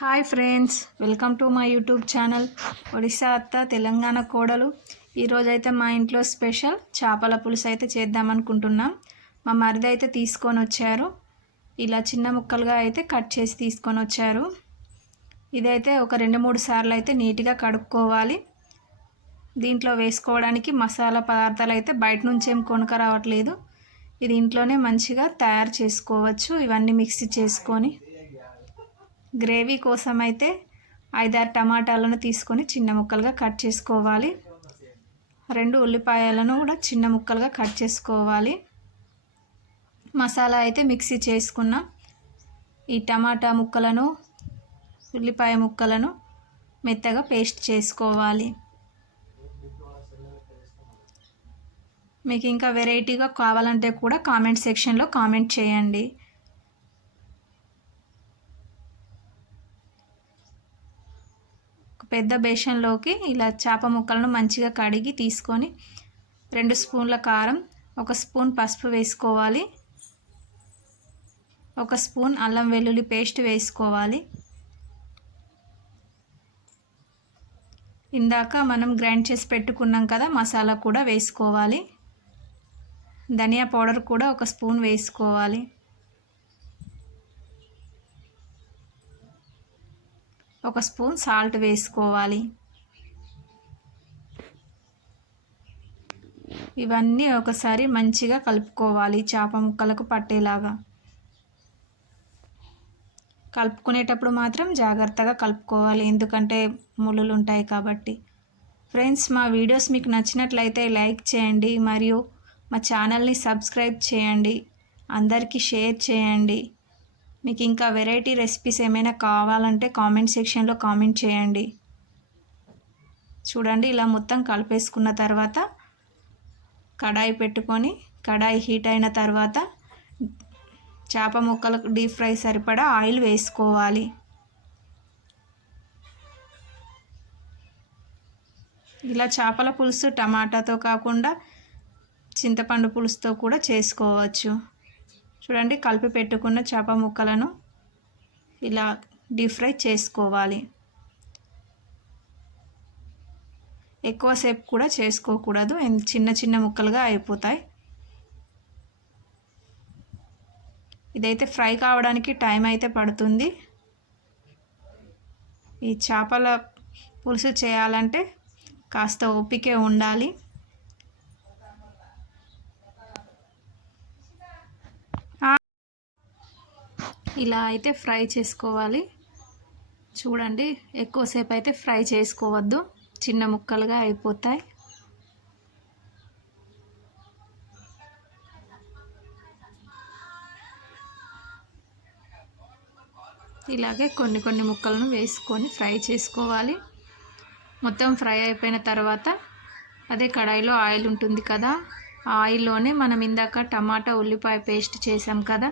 Hi friends welcome to my YouTube channel Odisha అత్త తెలంగాణ కోడలు. ఈరోజైతే మా ఇంట్లో స్పెషల్ చేపల పులుసు అయితే చేద్దామనుకుంటున్నాం. మా మరిది అయితే తీసుకొని వచ్చారు ఇలా చిన్న ముక్కలుగా అయితే కట్ చేసి తీసుకొని వచ్చారు ఇదైతే ఒక రెండు మూడు సార్లు అయితే నీట్గా కడుక్కోవాలి. దీంట్లో వేసుకోవడానికి మసాలా పదార్థాలు అయితే బయట నుంచి ఏం కొనుక రావట్లేదు. ఇది ఇంట్లోనే మంచిగా తయారు చేసుకోవచ్చు. ఇవన్నీ మిక్సీ చేసుకొని గ్రేవీ కోసం అయితే ఐదారు టమాటాలను తీసుకొని చిన్న ముక్కలుగా కట్ చేసుకోవాలి. రెండు ఉల్లిపాయలను కూడా చిన్న ముక్కలుగా కట్ చేసుకోవాలి. మసాలా అయితే మిక్సీ చేసుకున్నాం. ఈ టమాటా ముక్కలను ఉల్లిపాయ ముక్కలను మెత్తగా పేస్ట్ చేసుకోవాలి. మీకు ఇంకా వెరైటీగా కావాలంటే కూడా కామెంట్ సెక్షన్లో కామెంట్ చేయండి. పెద్ద బేషన్లోకి ఇలా చేప ముక్కలను మంచిగా కడిగి తీసుకొని రెండు స్పూన్ల కారం ఒక స్పూన్ పసుపు వేసుకోవాలి ఒక స్పూన్ అల్లం వెల్లుల్లి పేస్ట్ వేసుకోవాలి. ఇందాక మనం గ్రైండ్ చేసి పెట్టుకున్నాం కదా మసాలా కూడా వేసుకోవాలి. ధనియా పౌడర్ కూడా ఒక స్పూన్ వేసుకోవాలి. ఒక స్పూన్ సాల్ట్ వేసుకోవాలి. ఇవన్నీ ఒకసారి మంచిగా కలుపుకోవాలి చేప ముక్కలకు పట్టేలాగా. కలుపుకునేటప్పుడు మాత్రం జాగ్రత్తగా కలుపుకోవాలి ఎందుకంటే ముళ్ళులు ఉంటాయి కాబట్టి. ఫ్రెండ్స్ మా వీడియోస్ మీకు నచ్చినట్లయితే లైక్ చేయండి మరియు మా ఛానల్ని సబ్స్క్రైబ్ చేయండి అందరికీ షేర్ చేయండి. మీకు ఇంకా వెరైటీ రెసిపీస్ ఏమైనా కావాలంటే కామెంట్ సెక్షన్లో కామెంట్ చేయండి. చూడండి ఇలా మొత్తం కలిపేసుకున్న తర్వాత కడాయి పెట్టుకొని కడాయి హీట్ అయిన తర్వాత చేప ముక్కలకు డీప్ ఫ్రై సరిపడా ఆయిల్ వేసుకోవాలి. ఇలా చేపల పులుసు టమాటాతో కాకుండా చింతపండు పులుసుతో కూడా చేసుకోవచ్చు. చూడండి కలిపి పెట్టుకున్న చేప ముక్కలను ఇలా డీప్ ఫ్రై చేసుకోవాలి. ఎక్కువసేపు కూడా చేసుకోకూడదు. చిన్న చిన్న ముక్కలుగా అయిపోతాయి. ఇదైతే ఫ్రై కావడానికి టైం అయితే పడుతుంది. ఈ చేపల పులుసు చేయాలంటే కాస్త ఓపికే ఉండాలి. ఇలా అయితే ఫ్రై చేసుకోవాలి. చూడండి ఎక్కువసేపు అయితే ఫ్రై చేసుకోవద్దు. చిన్న ముక్కలుగా అయిపోతాయి. ఇలాగే కొన్ని కొన్ని ముక్కలను వేసుకొని ఫ్రై చేసుకోవాలి. మొత్తం ఫ్రై అయిపోయిన తర్వాత అదే కడాయిలో ఆయిల్ ఉంటుంది కదా ఆ ఆయిల్లోనే మనం ఇందాక టమాటా ఉల్లిపాయ పేస్ట్ చేసాం కదా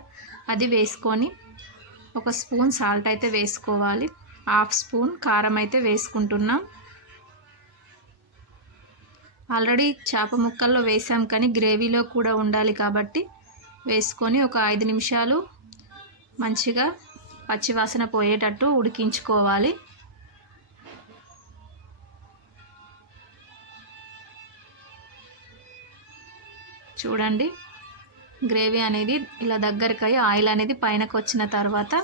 అది వేసుకొని ఒక స్పూన్ సాల్ట్ అయితే వేసుకోవాలి. హాఫ్ స్పూన్ కారం అయితే వేసుకుంటున్నాం. ఆల్రెడీ చేప ముక్కల్లో వేసాం కానీ గ్రేవీలో కూడా ఉండాలి కాబట్టి వేసుకొని ఒక ఐదు నిమిషాలు మంచిగా పచ్చివాసన పోయేటట్టు ఉడికించుకోవాలి. చూడండి. గ్రేవీ అనేది ఇలా దగ్గరికి ఆయిల్ అనేది పైనకు వచ్చిన తర్వాత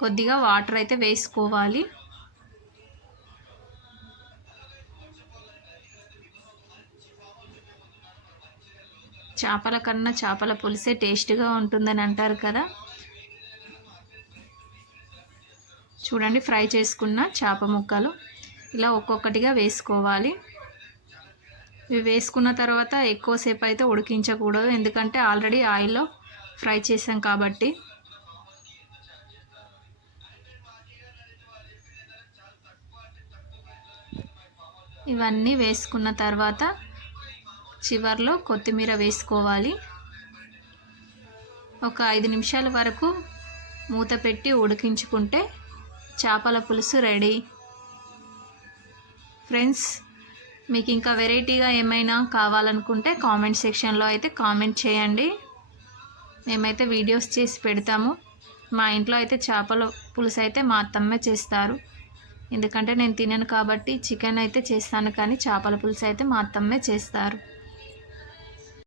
కొద్దిగా వాటర్ అయితే వేసుకోవాలి. చేపల కన్నా చేపల పులిసే టేస్ట్గా ఉంటుందని అంటారు కదా. చూడండి ఫ్రై చేసుకున్న చేప ముక్కలు ఇలా ఒక్కొక్కటిగా వేసుకోవాలి. ఇవి వేసుకున్న తర్వాత ఎక్కువసేపు అయితే ఉడికించకూడదు. ఎందుకంటే ఆల్రెడీ ఆయిల్లో ఫ్రై చేసాం కాబట్టి. ఇవన్నీ వేసుకున్న తర్వాత చివర్లో కొత్తిమీర వేసుకోవాలి. ఒక ఐదు నిమిషాల వరకు మూత పెట్టి ఉడికించుకుంటే చేపల పులుసు రెడీ. ఫ్రెండ్స్ మీకు ఇంకా వెరైటీగా ఏమైనా కావాలనుకుంటే కామెంట్ సెక్షన్లో అయితే కామెంట్ చేయండి. మేమైతే వీడియోస్ చేసి పెడతాము. మా ఇంట్లో అయితే చేపల పులుసు అయితే మా అత్తమ్మే చేస్తారు. ఎందుకంటే నేను తినను కాబట్టి చికెన్ అయితే చేస్తాను కానీ చేపల పులుసు అయితే మా అత్తమ్మే చేస్తారు.